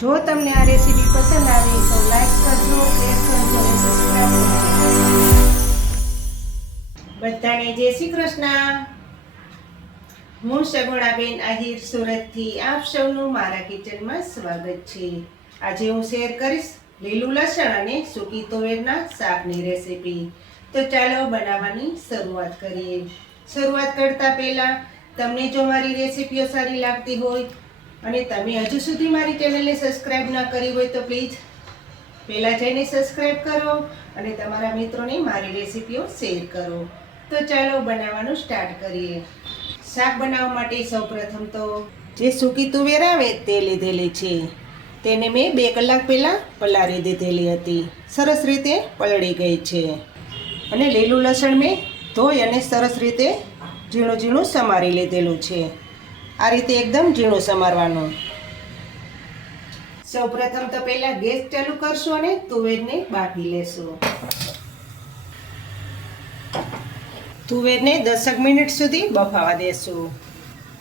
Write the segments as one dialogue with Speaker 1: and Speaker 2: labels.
Speaker 1: જો તમને આ રેસીપી પસંદ આવી તો લાઈક કરજો, શેર કરજો અને સબસ્ક્રાઈબ કરજો. બધાને જય શ્રી કૃષ્ણ. હું સગોડાબેન આહિર સુરતથી આપ સૌનું મારા કિચનમાં સ્વાગત છે. આજે હું શેર કરીશ લીલું લસણ અને સૂકી તુવેરના શાકની રેસીપી. તો ચાલો બનાવવાની શરૂઆત કરીએ. શરૂઆત કરતા પહેલા તમને જો મારી રેસીપીઓ સારી લાગતી હોય અને તમે હજુ સુધી મારી ચેનલને સબસ્ક્રાઈબ ના કરી હોય તો પ્લીઝ પહેલાં જઈને સબસ્ક્રાઈબ કરો અને તમારા મિત્રોને મારી રેસીપીઓ શેર કરો. તો ચાલો બનાવવાનું સ્ટાર્ટ કરીએ. શાક બનાવવા માટે સૌપ્રથમ તો જે સૂકી તુવેર આવે તે લીધેલી છે. તેને મેં બે કલાક પહેલાં પલાળી દીધેલી હતી. સરસ રીતે પલળી ગઈ છે. અને લીલું લસણ મેં ધોઈ અને સરસ રીતે ઝીણું ઝીણું સમારી લીધેલું છે. આ રીતે એકદમ ઝીણું સમારવાનું. સૌપ્રથમ તો પહેલા ગેસ ચાલુ કરશું અને તુવેરને બાફી લેશું. તુવેરને દસક મિનિટ સુધી બફાવા દેશું.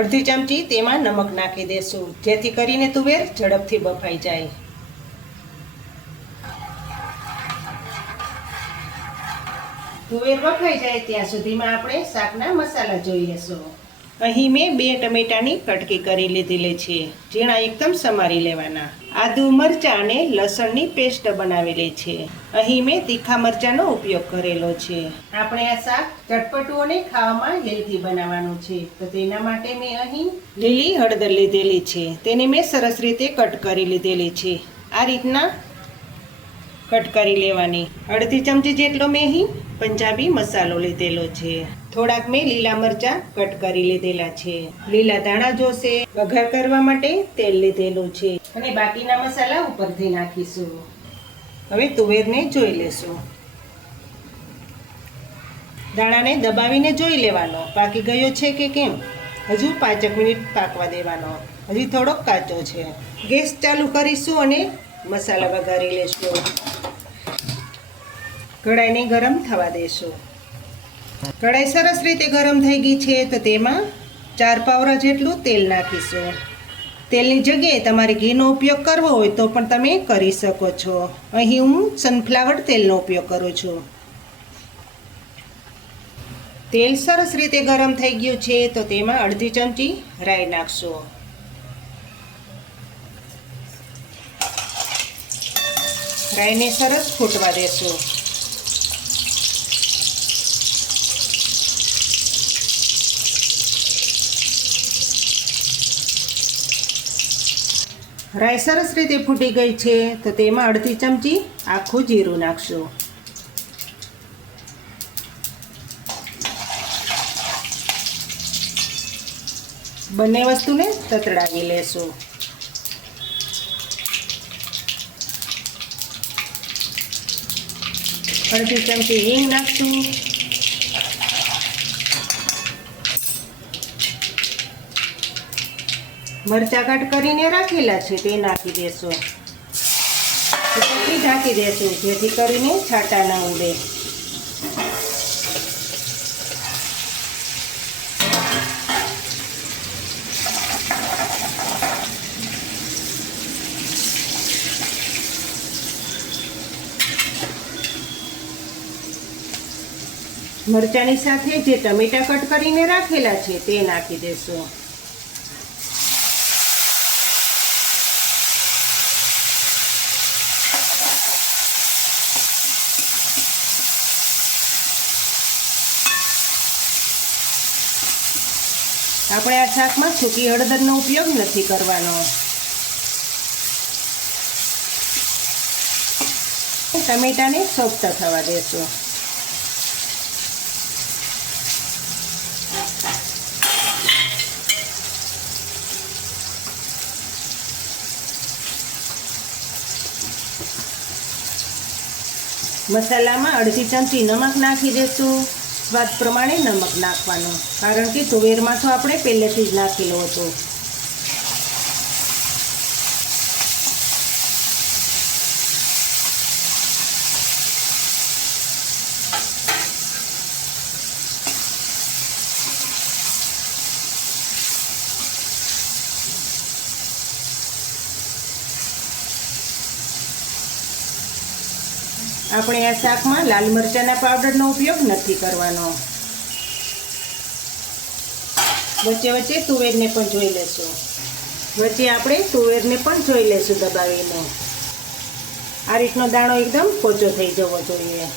Speaker 1: અડધી ચમચી તેમાં નમક નાખી દેશું, જેથી કરીને તુવેર ઝડપથી બફાઈ જાય. તુવેર બફાઈ જાય ત્યાં સુધીમાં આપણે શાકના મસાલા જોઈ લેશું. અહીં મેં બે ટમેટાની કટકી કરી લીધેલી છે, ઝીણા એકદમ સમારી લેવાના. આદુ મરચાં અને લસણની પેસ્ટ બનાવેલી છે. અહીં મેં તીખા મરચાંનો ઉપયોગ કરેલો છે. આપણે આ શાક ચટપટું ખાવામાં હેલ્ધી બનાવવાનું છે. તો તેના માટે મેં અહીં લીલી હળદર લીધેલી છે. તેને મેં સરસ રીતે કટ કરી લીધેલી છે. આ રીતના કટ કરી લેવાની. અડધી ચમચી જેટલો મેં અહીં પંજાબી મસાલો લીધેલો છે. થોડાક મેં લીલા મરચાં કટ કરી લીધેલા છે. લીલા ધાણા જોશે. વઘાર કરવા માટે તેલ લીધેલું છે. અને બાકીના મસાલા ઉપરથી નાખીશું. હવે તુવેરને જોઈ લેશું. દાણાને દબાવીને જોઈ લેવાનો. પાકી ગયો છે કે કેમ? હજુ પાંચક મિનિટ પાકવા દેવાનો. હજી થોડોક કાચો છે. ગેસ ચાલુ કરીશું અને મસાલા વઘારી લેશું. કઢાઈને ગરમ થવા દેશું. કઢાઈ સરસ રીતે ગરમ થઈ ગઈ છે તો તેમાં ચાર પાવરા જેટલું તેલ નાખીશું. તેલની જગ્યાએ તમારે ઘીનો ઉપયોગ કરવો હોય તો પણ તમે કરી શકો છો. અહીં હું સનફ્લાવર તેલનો ઉપયોગ કરું છું. તેલ સરસ રીતે ગરમ થઈ ગયું છે તો તેમાં અડધી ચમચી રાઈ નાખશો. રાઈને સરસ ફૂટવા દેશું. રાઈ સરસ રીતે ફૂટી ગઈ છે, તો તેમાં અડધી ચમચી આખું જીરું નાખશું. બંને વસ્તુને તતડાવી લેશું. અડધી ચમચી હિંગ નાખશું. મરચાં કટ કરીને રાખેલા છે તે નાખી દેશો. પછી ઢાંકી દેશું જેથી કરીને છાટા ના ઉડે. મરચાંની સાથે જે ટમેટા કટ કરીને રાખેલા છે તે નાખી દેશું. આપણે આ શાકમાં સૂકી હળદરનો ઉપયોગ નથી કરવાનો. ટમેટાને સોફ્ટ થવા દેશું. મસાલામાં અડધી ચમચી નમક નાખી દેશું. સ્વાદ પ્રમાણે નમક નાખવાનું. કારણ કે તુવેરમાં તો આપણે પહેલેથી જ નાખેલો હતો. આપણે આ શાકમાં લાલ મરચાંના પાવડરનો ઉપયોગ નથી કરવાનો. વચ્ચે વચ્ચે તુવેરને પણ જોઈ લેશું. વચ્ચે આપણે તુવેરને પણ જોઈ લેશું દબાવીને. આ રીતનો દાણો એકદમ પોચો થઈ જવો જોઈએ.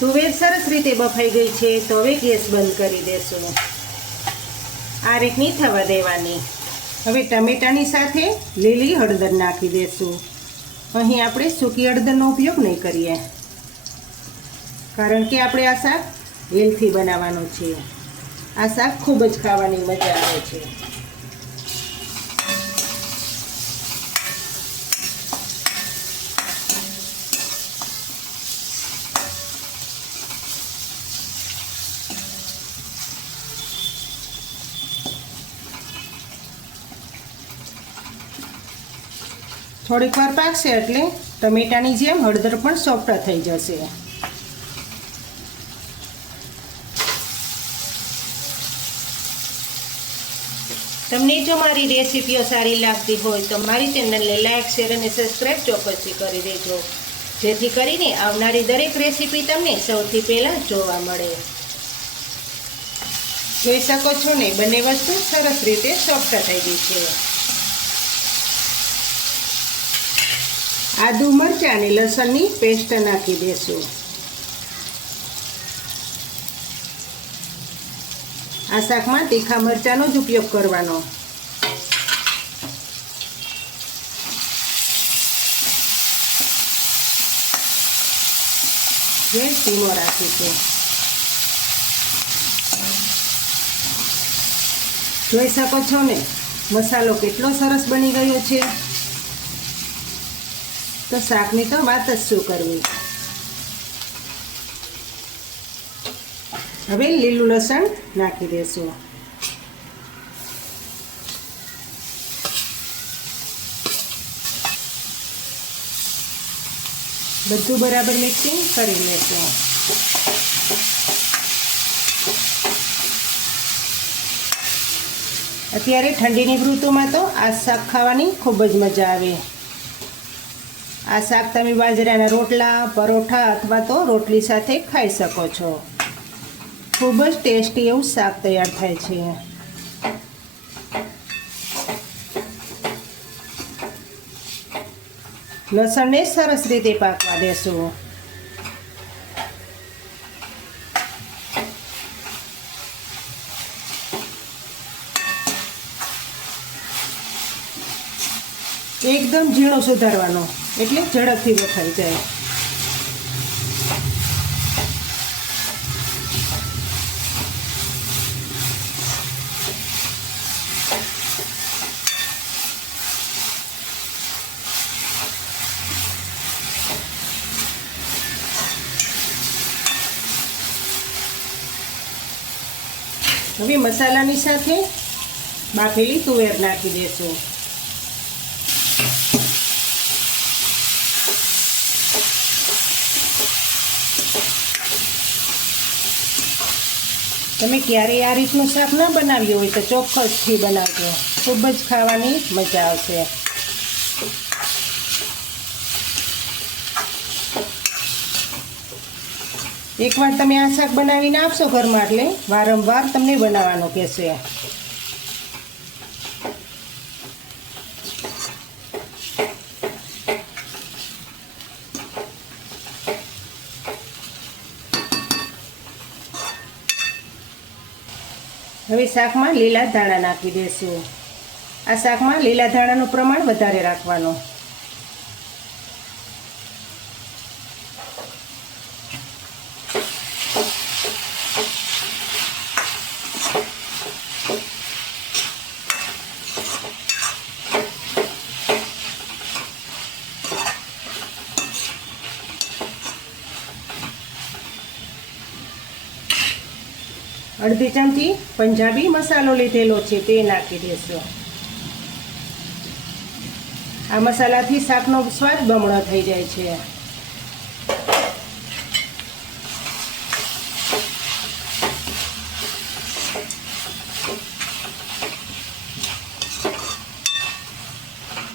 Speaker 1: તુવેર સરસ રીતે બફાઈ ગઈ છે, તો હવે ગેસ બંધ કરી દેશું. આ રીતની થવા દેવાની. હવે ટમેટાની સાથે લીલી હળદર નાખી દેશું. અહીં આપણે સૂકી હળદરનો ઉપયોગ નહીં કરીએ. કારણ કે આપણે આ શાક હેલ્થી બનાવવાનું છે. આ શાક ખૂબ જ ખાવાની મજા આવે છે. થોડીક વાર પાકશે એટલે ટમેટાની જેમ હળદર પણ સોફ્ટ થઈ જશે. તમને જો મારી રેસીપીઓ સારી લાગતી હોય તો મારી ચેનલને લાઇક શેર અને સબસ્ક્રાઈબ ચોક્કસથી કરી દેજો. જેથી કરીને આવનારી દરેક રેસીપી તમને સૌથી પહેલાં જોવા મળે. જોઈ શકો છો ને, બંને વસ્તુ સરસ રીતે સોફ્ટ થઈ ગઈ છે. આદુ મરચાં અને લસણની પેસ્ટ નાખી દેશું. આ શાકમાં તીખા મરચાંનો જ ઉપયોગ કરવાનો. ગેસ ધીમો રાખીશું. જોઈ શકો છો ને, મસાલો કેટલો સરસ બની ગયો છે. તો શાકની તો વાત જ શું કરવી? હવે લીલું લસણ નાખી દેશું. બધું બરાબર મિક્સિંગ કરી લેશું. અત્યારે ઠંડીની ઋતુમાં તો આ શાક ખાવાની ખૂબ જ મજા આવે. આ શાક તમે બાજરાના રોટલા, પરોઠા અથવા તો રોટલી સાથે ખાઈ શકો છો. ખૂબ જ ટેસ્ટી એવું શાક તૈયાર થાય છે. લસણને સરસ રીતે પાકવા દેશું. એકદમ ઝીણો સુધારવાનો. એટલે ઝડપથી વખાઈ જાય. હવે મસાલાની સાથે બાફેલી તુવેર નાખી દેશું. તમે ક્યારેય આ રીતનું શાક ન બનાવ્યું હોય તો ચોક્કસથી બનાવજો. ખૂબ જ ખાવાની મજા આવશે. એકવાર તમે આ શાક બનાવીને આપશો ઘરમાં એટલે વારંવાર તમને બનાવવાનું કહેશે. હવે શાકમાં લીલા ધાણા નાખી દઈશું આ શાકમાં લીલા ધાણાનું પ્રમાણ વધારે રાખવાનું. અડધી ચમચી પંજાબી મસાલો લીધેલો છે, તે નાખી દેશો. આ મસાલાથી શાકનો સ્વાદ બમણો થઈ જાય છે.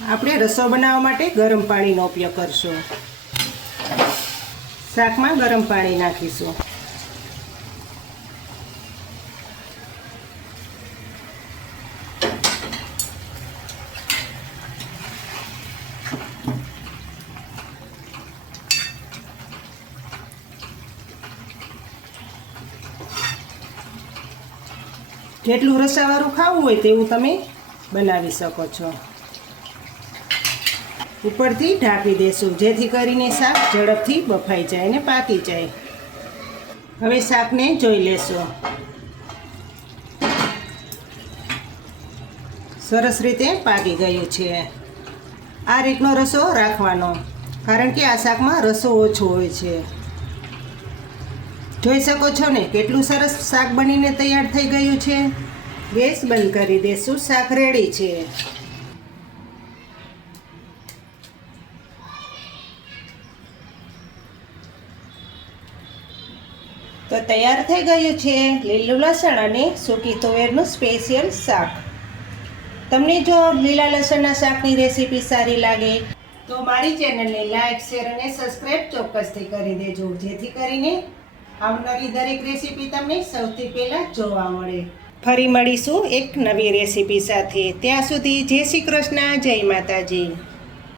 Speaker 1: આપણે રસો બનાવવા માટે ગરમ પાણીનો ઉપયોગ કરશું. શાકમાં ગરમ પાણી નાખીશું. જેટલું રસાવાળું ખાવું હોય તેવું તમે બનાવી શકો છો. ઉપરથી ઢાંકી દેશું, જેથી કરીને શાક ઝડપથી બફાઈ જાય અને પાકી જાય. હવે શાકને જોઈ લેશું. સરસ રીતે પાકી ગયું છે. આ રીતનો રસો રાખવાનો, કારણ કે આ શાકમાં રસો ઓછો હોય છે. જોઈ શકો છો ને, કેટલું સરસ શાક બનીને તૈયાર થઈ ગયું છે. ગેસ બંધ કરી દેશું, શાક રેડી છે. તો તૈયાર થઈ ગયું છે લીલું લસણ અને સૂકી તુવેરનું સ્પેશિયલ શાક. તમને જો લીલા લસણના શાકની રેસીપી સારી લાગે, તો મારી ચેનલને લાઈક, શેર અને સબસ્ક્રાઈબ ચોક્કસથી કરી દેજો. જેથી કરીને આવનારી દરેક રેસીપી તમને સૌથી પહેલાં જોવા મળે. ફરી મળીશું એક નવી રેસીપી સાથે. ત્યાં સુધી જય શ્રી કૃષ્ણ, જય માતાજી.